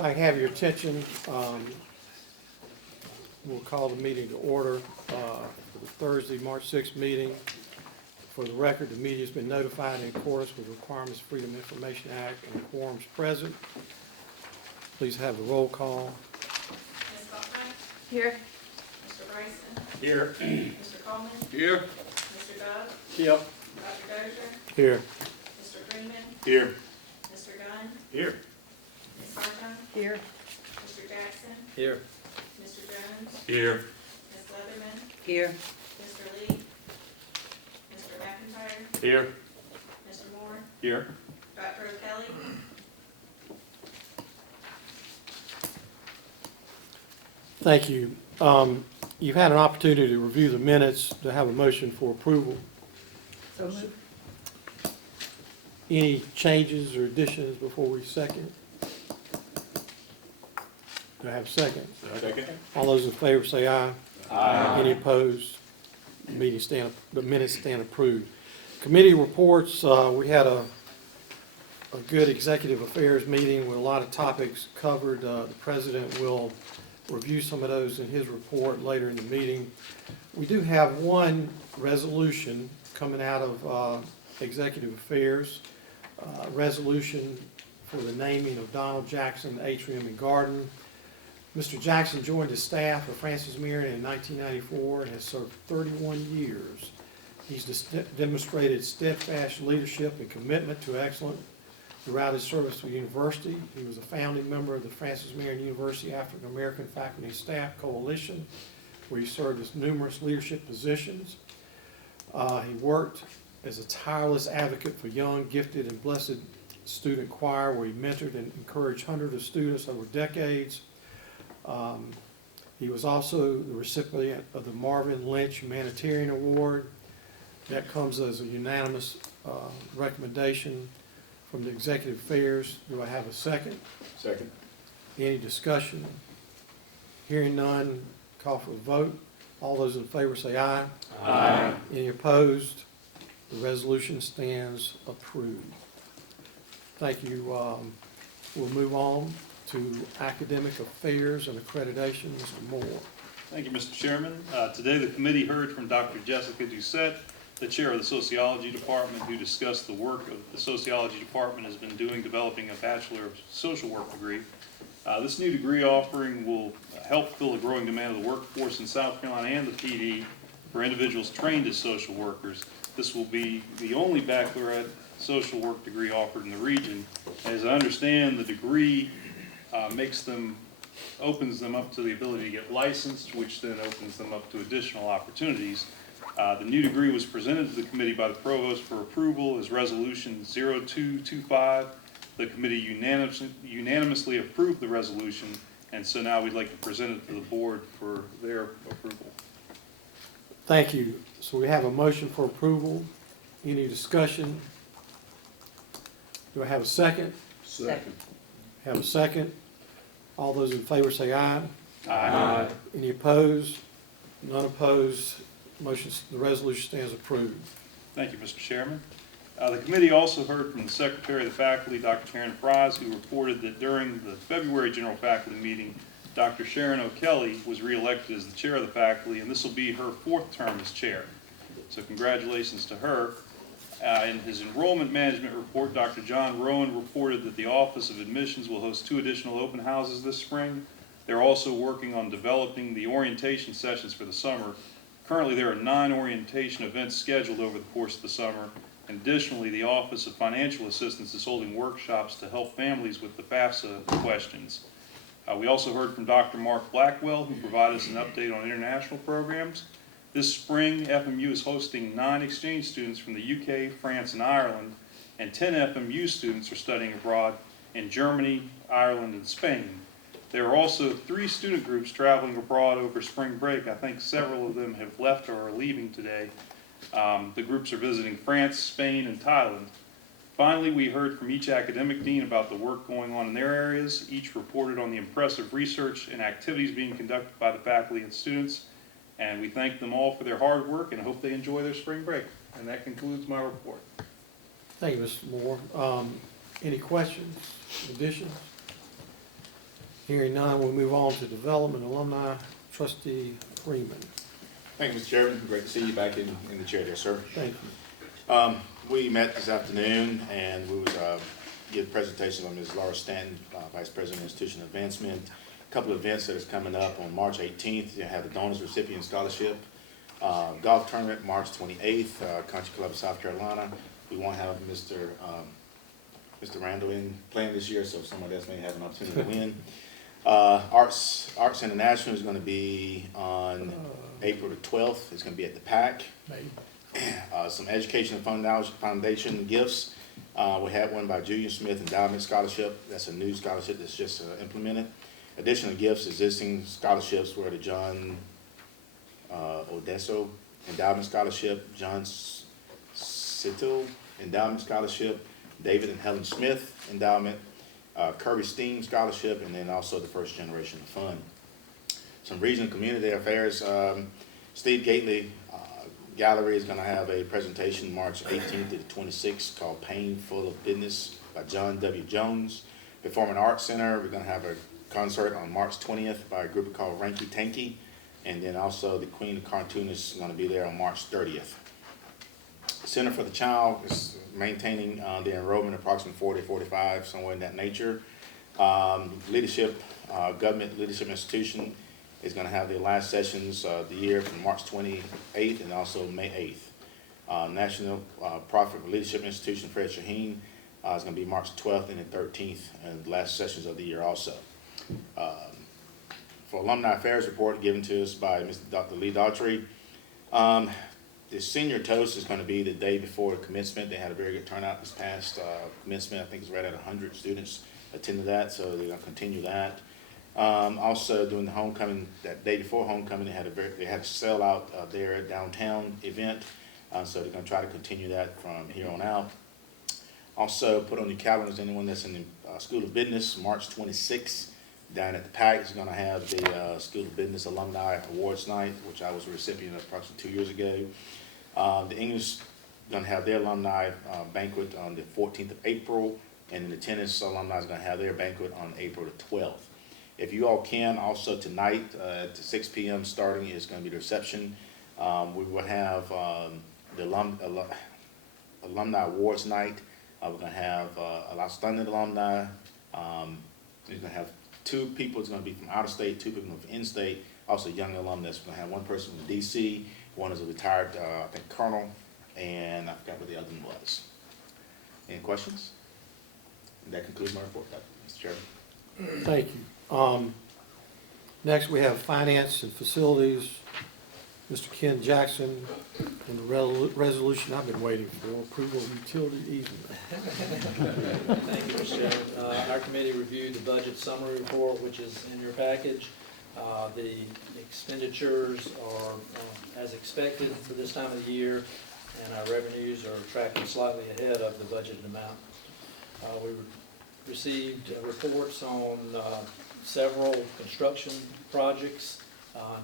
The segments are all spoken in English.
I have your attention. We'll call the meeting to order for the Thursday, March 6th meeting. For the record, the meeting has been notified in accordance with the requirements of Freedom of Information Act and quorums present. Please have the roll call. Ms. Buckman? Here. Mr. Bryson? Here. Mr. Coleman? Here. Mr. Dove? Yep. Dr. Dozier? Here. Mr. Freeman? Here. Mr. Gunn? Here. Ms. Martin? Here. Mr. Jackson? Here. Mr. Jones? Here. Ms. Leatherman? Here. Mr. Lee? Mr. McIntyre? Here. Mr. Moore? Here. Dr. O'Kelly? Thank you. You've had an opportunity to review the minutes, to have a motion for approval. So moved. Any changes or additions before we second? Do I have a second? Second. All those in favor say aye. Aye. Any opposed? The minutes stand approved. Committee reports, we had a good executive affairs meeting with a lot of topics covered. The president will review some of those in his report later in the meeting. We do have one resolution coming out of executive affairs, resolution for the naming of Donald Jackson Atrium and Garden. Mr. Jackson joined the staff of Francis Marion in 1994 and has served 31 years. He's demonstrated steadfast leadership and commitment to excellence throughout his service to the university. He was a founding member of the Francis Marion University African American Faculty and Staff Coalition, where he served as numerous leadership positions. He worked as a tireless advocate for young, gifted, and blessed student choir, where he mentored and encouraged hundreds of students over decades. He was also the recipient of the Marvin Lynch Humanitarian Award. That comes as a unanimous recommendation from the Executive Affairs. Do I have a second? Second. Any discussion? Hearing none, call for a vote. All those in favor say aye. Aye. Any opposed? The resolution stands approved. Thank you. We'll move on to academic affairs and accreditation. Mr. Moore. Thank you, Mr. Chairman. Today the committee heard from Dr. Jessica Doucette, the chair of the Sociology Department, who discussed the work of the Sociology Department has been doing developing a Bachelor of Social Work degree. This new degree offering will help fill a growing demand of the workforce in South Carolina and the PD for individuals trained as social workers. This will be the only baccalaureate social work degree offered in the region. As I understand, the degree opens them up to the ability to get licensed, which then opens them up to additional opportunities. The new degree was presented to the committee by the provost for approval as Resolution 0225. The committee unanimously approved the resolution, and so now we'd like to present it to the board for their approval. Thank you. So we have a motion for approval. Any discussion? Do I have a second? Second. Have a second. All those in favor say aye. Aye. Any opposed? None opposed. The resolution stands approved. Thank you, Mr. Chairman. The committee also heard from the Secretary of the Faculty, Dr. Karen Fries, who reported that during the February General Faculty meeting, Dr. Sharon O'Kelly was reelected as the chair of the faculty, and this will be her 4th term as chair. So congratulations to her. In his enrollment management report, Dr. John Rowan reported that the Office of Admissions will host 2 additional open houses this spring. They're also working on developing the orientation sessions for the summer. Currently, there are 9 orientation events scheduled over the course of the summer. And additionally, the Office of Financial Assistance is holding workshops to help families with the FAFSA questions. We also heard from Dr. Mark Blackwell, who provided us an update on international programs. This spring, FMU is hosting 9 exchange students from the UK, France, and Ireland, and 10 FMU students are studying abroad in Germany, Ireland, and Spain. There are also 3 student groups traveling abroad over spring break. I think several of them have left or are leaving today. The groups are visiting France, Spain, and Thailand. Finally, we heard from each academic dean about the work going on in their areas. Each reported on the impressive research and activities being conducted by the faculty and students. And we thank them all for their hard work and hope they enjoy their spring break. And that concludes my report. Thank you, Mr. Moore. Any questions, additions? Hearing none, we'll move on to development alumni. Trustee Freeman. Thank you, Mr. Chairman. Great to see you back in the chair there, sir. Thank you. We met this afternoon and we would give a presentation on Ms. Laura Stanton, Vice President of Institutional Advancement. A couple of events that is coming up on March 18th. You have the Donors Recipient Scholarship, golf tournament March 28th, Country Club of South Carolina. We won't have Mr. Randall in playing this year, so somebody else may have an opportunity to win. Arts International is going to be on April the 12th. It's going to be at the PAC. Some educational foundation gifts. We had one by Julian Smith Endowment Scholarship. That's a new scholarship that's just implemented. Additional gifts, existing scholarships were the John Odesso Endowment Scholarship, John Sittle Endowment Scholarship, David and Helen Smith Endowment, Kirby Steen Scholarship, and then also the First Generation Fund. Some regional community affairs. Steve Gately Gallery is going to have a presentation March 18th to the 26th called Painful of Business by John W. Jones. Performing Arts Center, we're going to have a concert on March 20th by a group called Ranky Tanky. And then also the Queen of Cartoonists is going to be there on March 30th. Center for the Child is maintaining the enrollment approximately 40, 45, somewhere in that nature. Leadership, Government Leadership Institution is going to have their last sessions of the year from March 28th and also May 8th. National Profit Leadership Institution, Fred Shaheen, is going to be March 12th and the 13th, and the last sessions of the year also. For Alumni Affairs report given to us by Dr. Lee Daughtry, the senior toast is going to be the day before commencement. They had a very good turnout this past commencement. I think it's right at 100 students attended that, so they're going to continue that. Also, during the homecoming, that day before homecoming, they had a sellout there downtown event, so they're going to try to continue that from here on out. Also, put on your calendars, anyone that's in the School of Business, March 26th, down at the PAC is going to have the School of Business Alumni Awards Night, which I was a recipient of approximately 2 years ago. The English is going to have their alumni banquet on the 14th of April, and then the tennis alumni is going to have their banquet on April the 12th. If you all can, also tonight at 6 p.m. starting is going to be the reception. We will have the Alumni Awards Night. We're going to have a outstanding alumni. We're going to have 2 people that's going to be from out of state, 2 people from in-state, also young alumnus. We're going to have one person from D.C., one is a retired, I think, colonel, and I forgot what the other one was. Any questions? And that concludes my report, Mr. Chairman. Thank you. Next, we have Finance and Facilities, Mr. Ken Jackson, and the resolution I've been waiting for, approval of utility easement. Thank you, Mr. Chairman. Our committee reviewed the budget summary report, which is in your package. The expenditures are as expected for this time of the year, and our revenues are tracking slightly ahead of the budgeted amount. We received reports on several construction projects.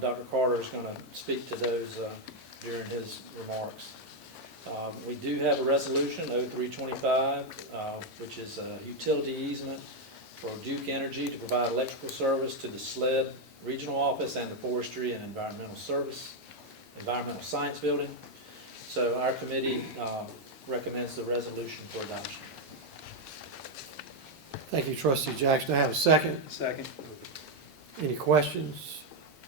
Dr. Carter is going to speak to those during his remarks. We do have a resolution, 0325, which is a utility easement for Duke Energy to provide electrical service to the SLED Regional Office and the Forestry and Environmental Science Building. So our committee recommends the resolution for adoption. Thank you, Trustee Jackson. Do I have a second? Second. Any questions?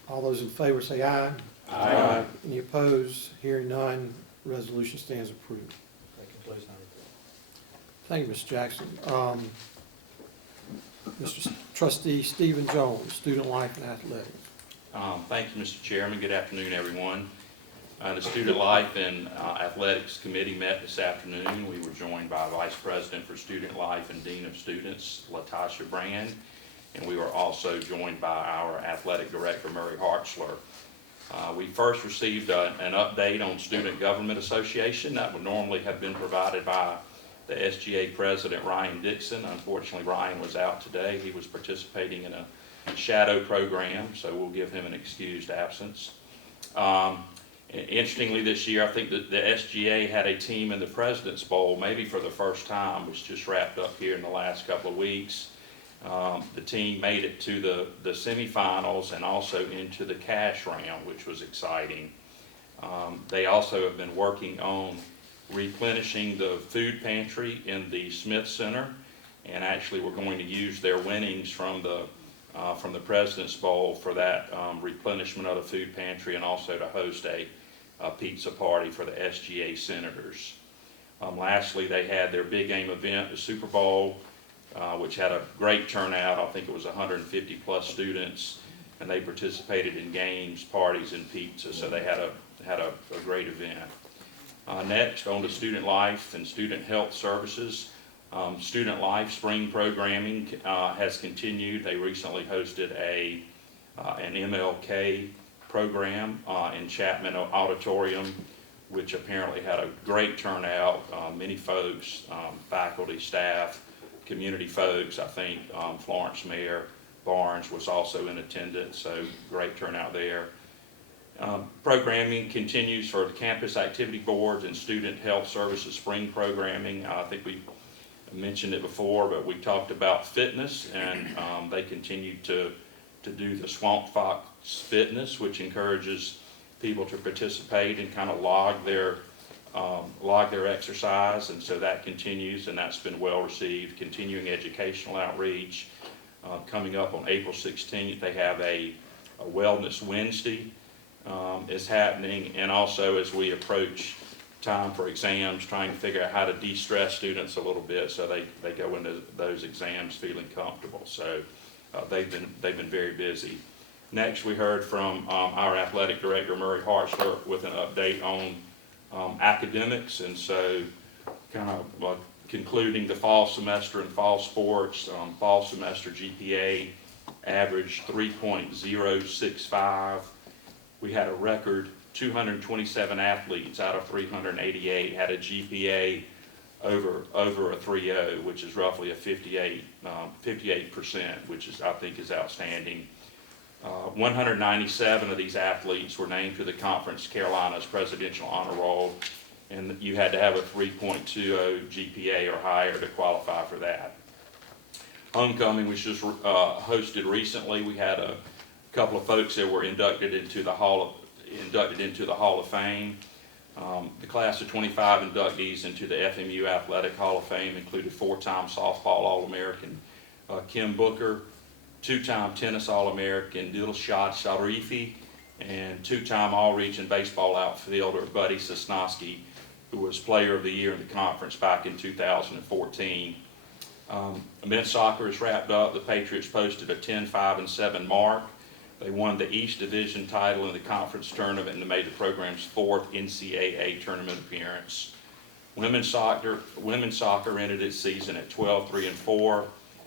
All those in favor say aye. Aye. Any opposed? Hearing none, resolution stands approved. That concludes my report. Thank you, Mr. Jackson. Mr. Trustee Stephen Jones, Student Life and Athletics. Thank you, Mr. Chairman. Good afternoon, everyone. The Student Life and Athletics Committee met this afternoon. We were joined by Vice President for Student Life and Dean of Students, Latasha Brand, and we were also joined by our Athletic Director, Murray Hartzler. We first received an update on Student Government Association that would normally have been provided by the SGA President, Ryan Dixon. Unfortunately, Ryan was out today. He was participating in a shadow program, so we'll give him an excused absence. Interestingly, this year, I think that the SGA had a team in the President's Bowl, maybe for the first time, which just wrapped up here in the last couple of weeks. The team made it to the semifinals and also into the cash round, which was exciting. They also have been working on replenishing the food pantry in the Smith Center, and actually we're going to use their winnings from the President's Bowl for that replenishment of the food pantry, and also to host a pizza party for the SGA Senators. Lastly, they had their big game event, the Super Bowl, which had a great turnout. I think it was 150 plus students, and they participated in games, parties, and pizza, so they had a great event. Next, on to student life and student health services. Student life spring programming has continued. They recently hosted an MLK program in Chapman Auditorium, which apparently had a great turnout. Many folks, faculty, staff, community folks. I think Florence Mayor Barnes was also in attendance, so great turnout there. Programming continues for the campus activity boards and student health services spring programming. I think we mentioned it before, but we talked about fitness, and they continue to do the Swamp Fox Fitness, which encourages people to participate and kind of log their exercise, and so that continues, and that's been well received. Continuing educational outreach. Coming up on April 16th, they have a Wellness Wednesday is happening, and also as we approach time for exams, trying to figure out how to de-stress students a little bit so they go into those exams feeling comfortable. So they've been very busy. Next, we heard from our athletic director, Murray Hartzler, with an update on academics, and so kind of concluding the fall semester in fall sports. Fall semester GPA averaged 3.065. We had a record 227 athletes out of 388 had a GPA over a 3.0, which is roughly a 58%, which is, I think, is outstanding. 197 of these athletes were named to the Conference Carolinas Presidential Honor Roll, and you had to have a 3.20 GPA or higher to qualify for that. Homecoming was just hosted recently. We had a couple of folks that were inducted into the Hall of Fame. The class of 25 inductees into the FMU Athletic Hall of Fame included 4-time softball All-American Kim Booker, 2-time tennis All-American Dilshad Sharifi, and 2-time All-Region baseball outfielder Buddy Sosnowski, who was Player of the Year in the conference back in 2014. Men's soccer is wrapped up. The Patriots posted a 10-5-7 mark. They won the East Division title in the conference tournament and made the program's 4th NCAA tournament appearance. Women's soccer ended its season at 12-3-4,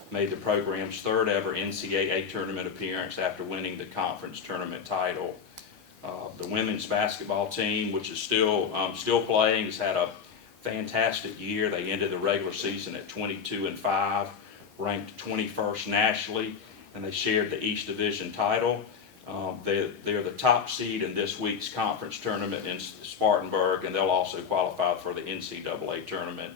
made the program's 3rd ever NCAA tournament appearance after winning the conference tournament title. The women's basketball team, which is still playing, has had a fantastic year. They ended the regular season at 22-5, ranked 21st nationally, and they shared the East Division title. They're the top seed in this week's conference tournament in Spartanburg, and they'll also qualify for the NCAA tournament.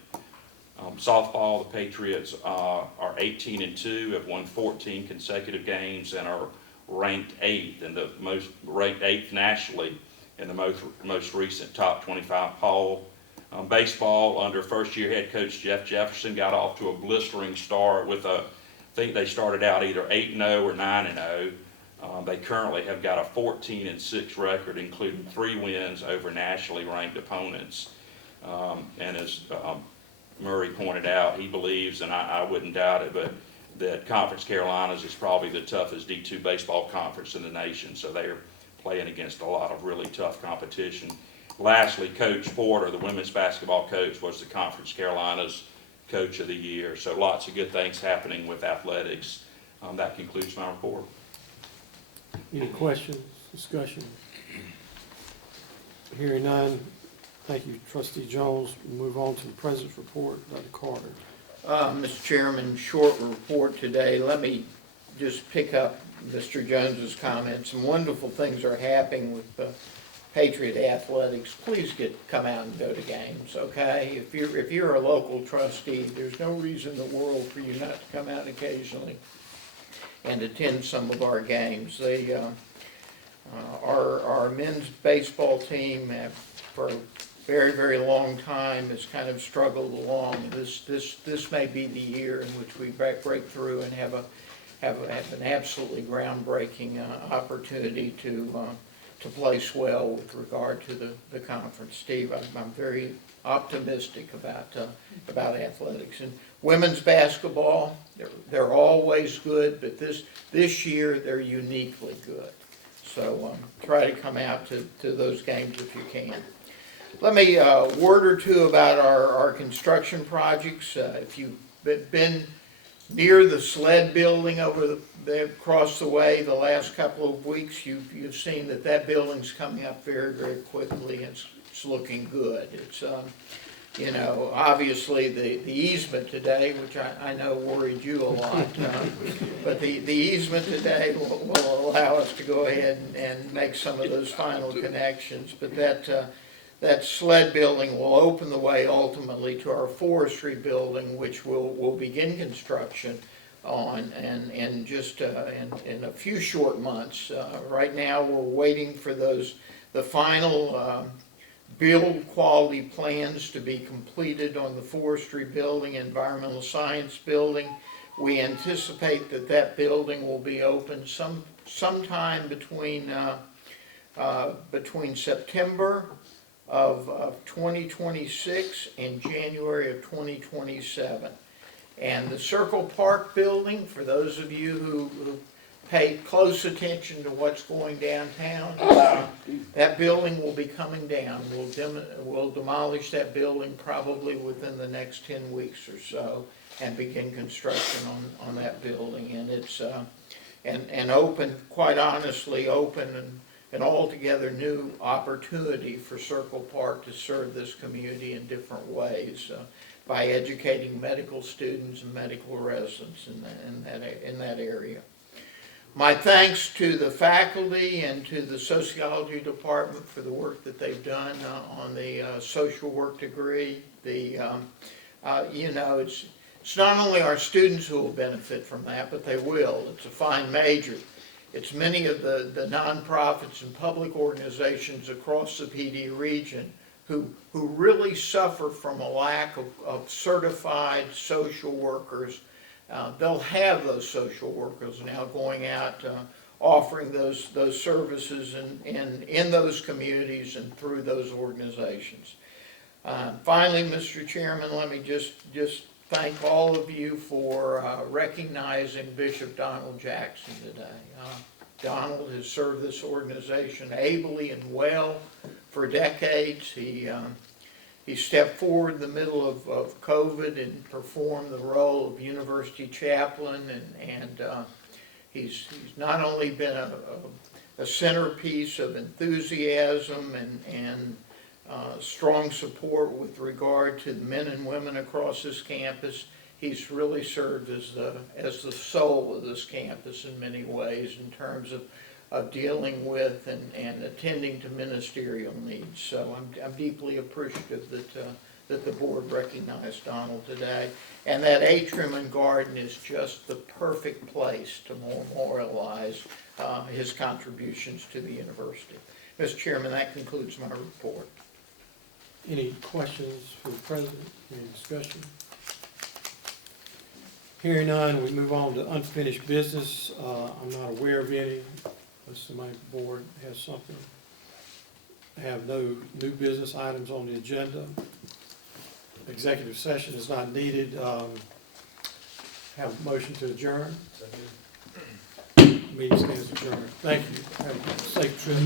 Softball, the Patriots are 18-2, have won 14 consecutive games, and are ranked 8th nationally in the most recent top 25 poll. Baseball, under first-year head coach Jeff Jefferson, got off to a blistering start with I think they started out either 8-0 or 9-0. They currently have got a 14-6 record, including 3 wins over nationally ranked opponents. And as Murray pointed out, he believes, and I wouldn't doubt it, but that Conference Carolinas is probably the toughest D2 baseball conference in the nation. So they're playing against a lot of really tough competition. Lastly, Coach Porter, the women's basketball coach, was the Conference Carolinas Coach of the Year. So lots of good things happening with athletics. That concludes my report. Any questions, discussion? Hearing none, thank you, Trustee Jones. We'll move on to the President's report. Dr. Carter. Mr. Chairman, short report today. Let me just pick up Mr. Jones's comments. Some wonderful things are happening with Patriot Athletics, please come out and go to games, okay? If you're a local trustee, there's no reason in the world for you not to come out occasionally and attend some of our games. Our men's baseball team for a very, very long time has kind of struggled along. This may be the year in which we break through and have an absolutely groundbreaking opportunity to place well with regard to the conference. Steve, I'm very optimistic about athletics. And women's basketball, they're always good, but this year they're uniquely good. So try to come out to those games if you can. Let me word or two about our construction projects. If you've been near the sled building across the way the last couple of weeks, you've seen that building's coming up very, very quickly. It's looking good. It's obviously the easement today, which I know worried you a lot, but the easement today will allow us to go ahead and make some of those final connections. But that sled building will open the way ultimately to our forestry building, which we'll begin construction on and just in a few short months. Right now we're waiting for the final build quality plans to be completed on the forestry building, environmental science building. We anticipate that building will be open sometime between September of 2026 and January of 2027. And the Circle Park building, for those of you who pay close attention to what's going downtown, that building will be coming down. We'll demolish that building probably within the next 10 weeks or so and begin construction on that building. And it's and open, quite honestly, an altogether new opportunity for Circle Park to serve this community in different ways by educating medical students and medical residents in that area. My thanks to the faculty and to the sociology department for the work that they've done on the social work degree. It's not only our students who will benefit from that, but they will. It's a fine major. It's many of the nonprofits and public organizations across the PD region who really suffer from a lack of certified social workers. They'll have those social workers now going out offering those services in those communities and through those organizations. Finally, Mr. Chairman, let me just thank all of you for recognizing Bishop Donald Jackson today. Donald has served this organization ably and well for decades. He stepped forward in the middle of COVID and performed the role of university chaplain, and he's not only been a centerpiece of enthusiasm and strong support with regard to the men and women across this campus. He's really served as the soul of this campus in many ways in terms of dealing with and attending to ministerial needs. So I'm deeply appreciative that the board recognized Donald today. And that atrium and garden is just the perfect place to memorialize his contributions to the university. Mr. Chairman, that concludes my report. Any questions for the president? Any discussion? Hearing none, we move on to unfinished business. I'm not aware of any, unless somebody on the board has something. I have no new business items on the agenda. Executive session is not needed. Have a motion to adjourn. Meeting stands adjourned. Thank you. Have a safe trip.